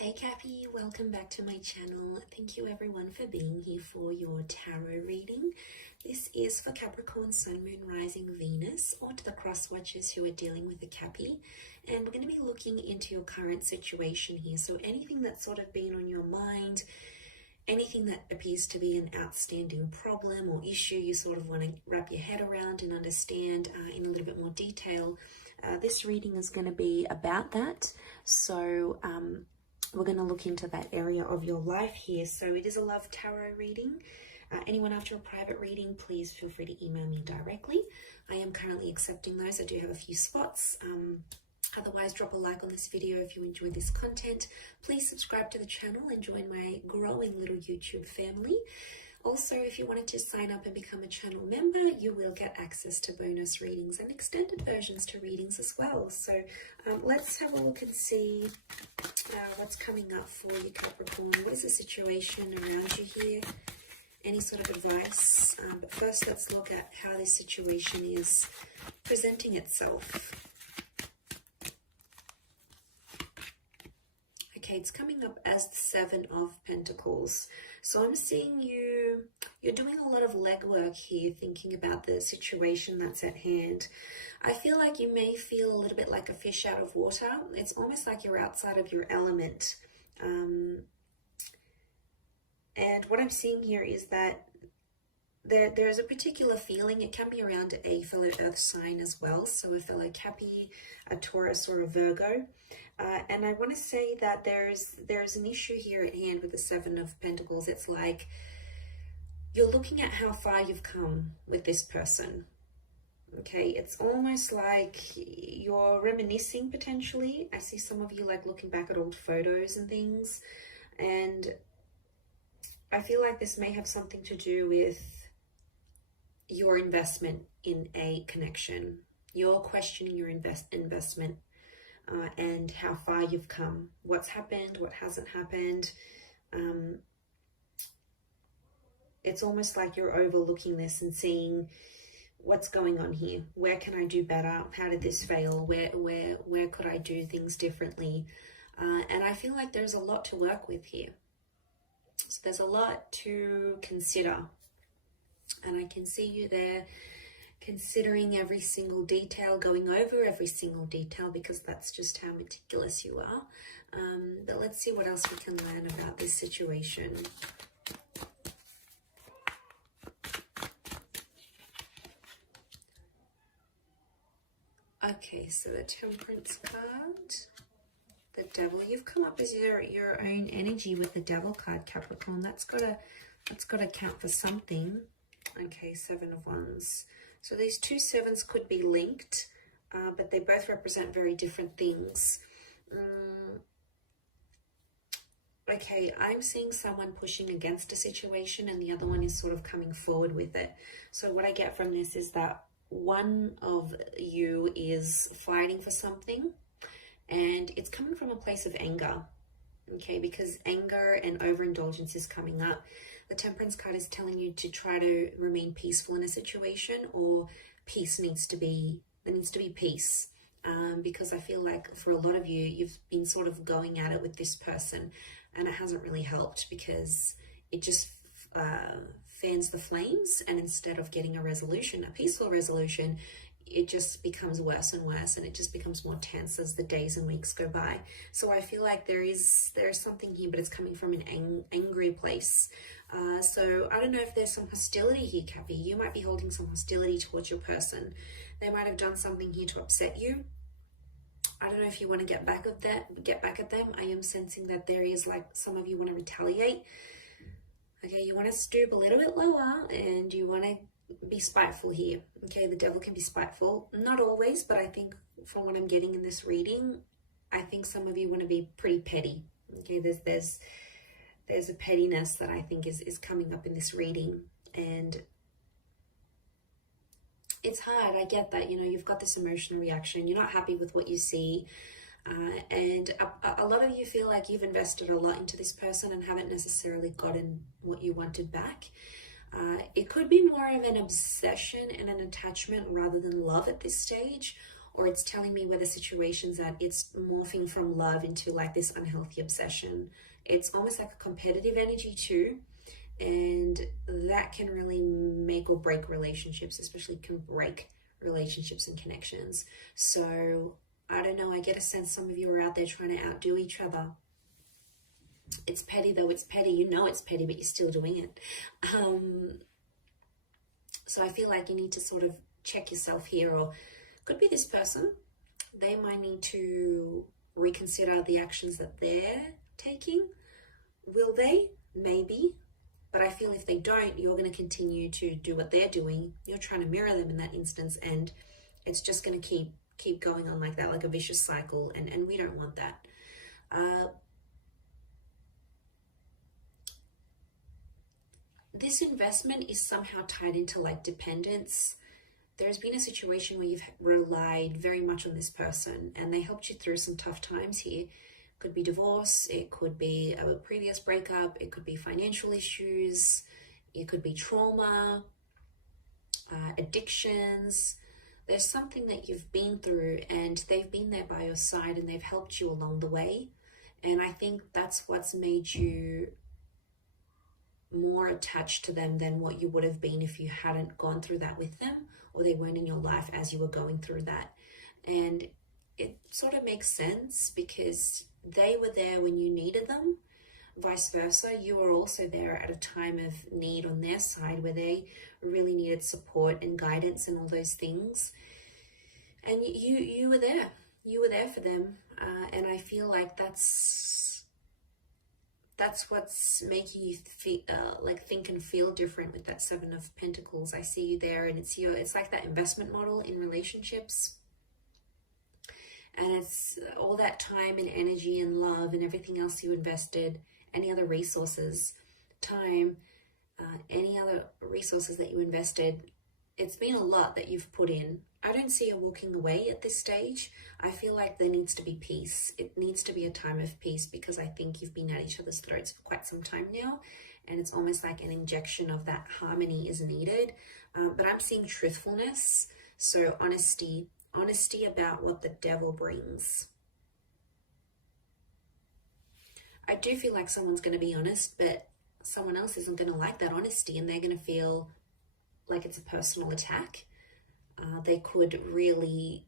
Hey Cappy, welcome back to my channel. Thank you everyone for being here for your tarot reading. This is for Capricorn, Sun, Moon, Rising, Venus, or to the cross watchers who are dealing with a Cappy. And we're going to be looking into your current situation here. So anything that's sort of been on your mind, anything that appears to be an outstanding problem or issue you sort of want to wrap your head around and understand in a little bit more detail. This reading is going to be about that. So we're going to look into that area of your life here. So it is a love tarot reading. Anyone after a private reading, please feel free to email me directly. I am currently accepting those. I do have a few spots. Otherwise, drop a like on this video if you enjoy this content. Please subscribe to the channel and join my growing little YouTube family. Also, if you wanted to sign up and become a channel member, you will get access to bonus readings and extended versions to readings as well. So let's have a look and see what's coming up for you, Capricorn. What is the situation around you here? Any sort of advice? But first, let's look at how this situation is presenting itself. Okay, it's coming up as the Seven of Pentacles. So I'm seeing you're doing a lot of legwork here, thinking about the situation that's at hand. I feel like you may feel a little bit like a fish out of water. It's almost like you're outside of your element. And what I'm seeing here is that there's a particular feeling. It can be around a fellow earth sign as well. So a fellow Cappy, a Taurus, or a Virgo. And I want to say that there's an issue here at hand with the Seven of Pentacles. It's like you're looking at how far you've come with this person. Okay, it's almost like you're reminiscing potentially. I see some of you like looking back at old photos and things. And I feel like this may have something to do with your investment in a connection. You're questioning your investment. And how far you've come, what's happened, what hasn't happened. It's almost like you're overlooking this and seeing what's going on here. Where can I do better? How did this fail? Where could I do things differently? And I feel like there's a lot to work with here. So there's a lot to consider. And I can see you there considering every single detail, going over every single detail, because that's just how meticulous you are. But let's see what else we can learn about this situation. Okay, so the Temperance card, the Devil. You've come up as your own energy with the Devil card, Capricorn. That's gotta count for something. Okay, Seven of Wands. So these two sevens could be linked, but they both represent very different things. Okay, I'm seeing someone pushing against a situation and the other one is sort of coming forward with it. So what I get from this is that one of you is fighting for something and it's coming from a place of anger. Okay, because anger and overindulgence is coming up. The Temperance card is telling you to try to remain peaceful in a situation, or there needs to be peace. Because I feel like for a lot of you, you've been sort of going at it with this person and it hasn't really helped because it just fans the flames, and instead of getting a resolution, a peaceful resolution, it just becomes worse and worse, and it just becomes more tense as the days and weeks go by. So I feel like there's something here, but it's coming from an angry place. So I don't know if there's some hostility here, Cappy. You might be holding some hostility towards your person. They might have done something here to upset you. I don't know if you want to get back at them. I am sensing that there is like some of you want to retaliate. Okay, you want to stoop a little bit lower and you want to be spiteful here. Okay, the Devil can be spiteful. Not always, but I think from what I'm getting in this reading, I think some of you want to be pretty petty. Okay, there's a pettiness that I think is coming up in this reading, and it's hard. I get that, you've got this emotional reaction. You're not happy with what you see. And a lot of you feel like you've invested a lot into this person and haven't necessarily gotten what you wanted back. It could be more of an obsession and an attachment rather than love at this stage, or it's telling me where the situation's at. It's morphing from love into like this unhealthy obsession. It's almost like a competitive energy too, and that can really make or break relationships, especially can break relationships and connections. So I don't know, I get a sense some of you are out there trying to outdo each other. It's petty though, it's petty, you know it's petty, but you're still doing it. So I feel like you need to sort of check yourself here, or could be this person. They might need to reconsider the actions that they're taking. Will they? Maybe. But I feel if they don't, you're going to continue to do what they're doing. You're trying to mirror them in that instance, and it's just going to keep going on like that, like a vicious cycle, and we don't want that. This investment is somehow tied into like dependence. There's been a situation where you've relied very much on this person and they helped you through some tough times here. Could be divorce, it could be a previous breakup, it could be financial issues, it could be trauma, addictions. There's something that you've been through and they've been there by your side and they've helped you along the way. And I think that's what's made you more attached to them than what you would have been if you hadn't gone through that with them, or they weren't in your life as you were going through that. And it sort of makes sense because they were there when you needed them. Vice versa, you were also there at a time of need on their side where they really needed support and guidance and all those things. And you were there. You were there for them. And I feel like that's what's making you feel, like think and feel different with that Seven of Pentacles. I see you there, and it's like that investment model in relationships. And it's all that time and energy and love and everything else you invested, any other resources, time, any other resources that you invested. It's been a lot that you've put in. I don't see you walking away at this stage. I feel like there needs to be peace. It needs to be a time of peace because I think you've been at each other's throats for quite some time now. And it's almost like an injection of that harmony is needed. But I'm seeing truthfulness. So honesty about what the devil brings. I do feel like someone's going to be honest, but someone else isn't going to like that honesty and they're going to feel like it's a personal attack. They could really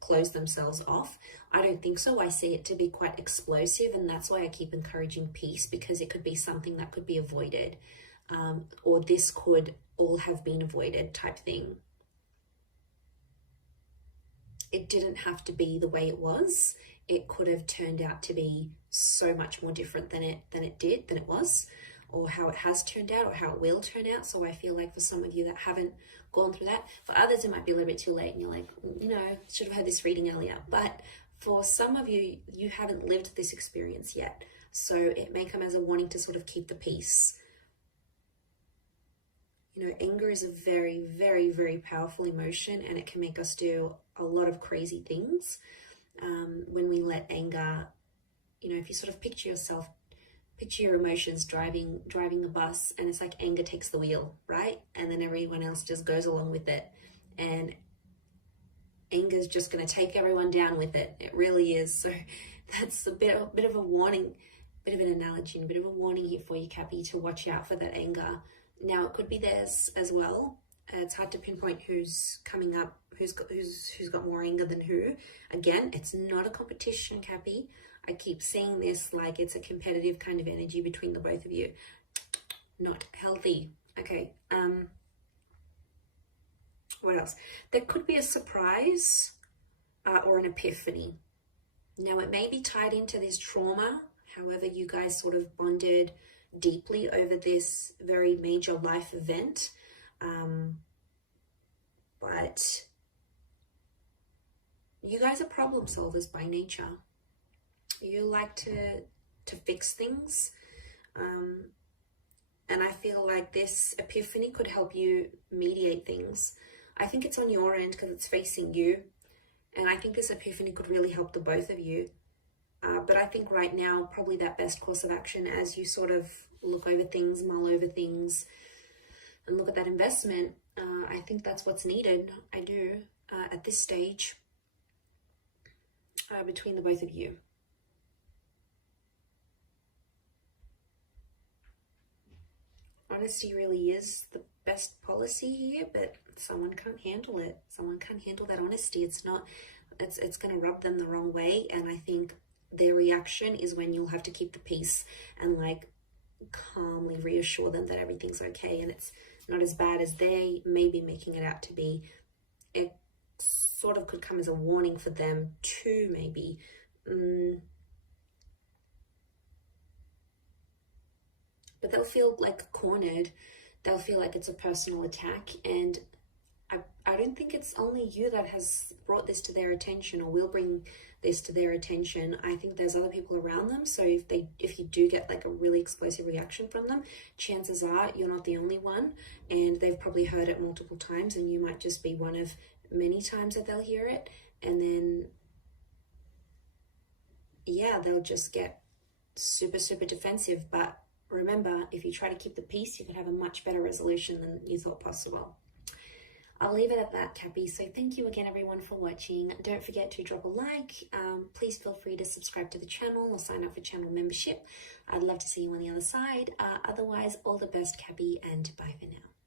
close themselves off. I don't think so. I see it to be quite explosive, and that's why I keep encouraging peace, because it could be something that could be avoided, or this could all have been avoided type thing. It didn't have to be the way it was. It could have turned out to be so much more different than it was, or how it has turned out, or how it will turn out. So I feel like for some of you that haven't gone through that, for others it might be a little bit too late and you're like, should have had this reading earlier. But for some of you, you haven't lived this experience yet. So it may come as a warning to sort of keep the peace. Anger is a very, very, very powerful emotion, and it can make us do a lot of crazy things when we let anger, if you sort of picture your emotions driving the bus, and it's like anger takes the wheel, right? And then everyone else just goes along with it. And anger is just going to take everyone down with it. It really is. So that's a bit of a warning, bit of an analogy, and a bit of a warning here for you, Cappy, to watch out for that anger. Now, it could be theirs as well. It's hard to pinpoint who's coming up, who's got more anger than who. Again, it's not a competition, Cappy. I keep seeing this like it's a competitive kind of energy between the both of you. Not healthy. Okay. What else? There could be a surprise or an epiphany. Now, it may be tied into this trauma. However, you guys sort of bonded deeply over this very major life event. But you guys are problem solvers by nature. You like to fix things. And I feel like this epiphany could help you mediate things. I think it's on your end because it's facing you. And I think this epiphany could really help the both of you. But I think right now, probably that best course of action as you sort of look over things, mull over things, and look at that investment, I think that's what's needed. I do. at this stage between the both of you. Honesty really is the best policy here, but someone can't handle it. Someone can't handle that honesty. It's going to rub them the wrong way, and I think their reaction is when you'll have to keep the peace and like calmly reassure them that everything's okay and it's not as bad as they may be making it out to be. It sort of could come as a warning for them too, maybe. But they'll feel like cornered. They'll feel like it's a personal attack, and I don't think it's only you that has brought this to their attention or will bring this to their attention. I think there's other people around them. So if you do get like a really explosive reaction from them, chances are you're not the only one, and they've probably heard it multiple times, and you might just be one of many times that they'll hear it. And then, yeah, they'll just get super, super defensive. But remember, if you try to keep the peace, you can have a much better resolution than you thought possible. I'll leave it at that, Cappy. So thank you again, everyone, for watching. Don't forget to drop a like. Please feel free to subscribe to the channel or sign up for channel membership. I'd love to see you on the other side. Otherwise, all the best, Cappy, and bye for now.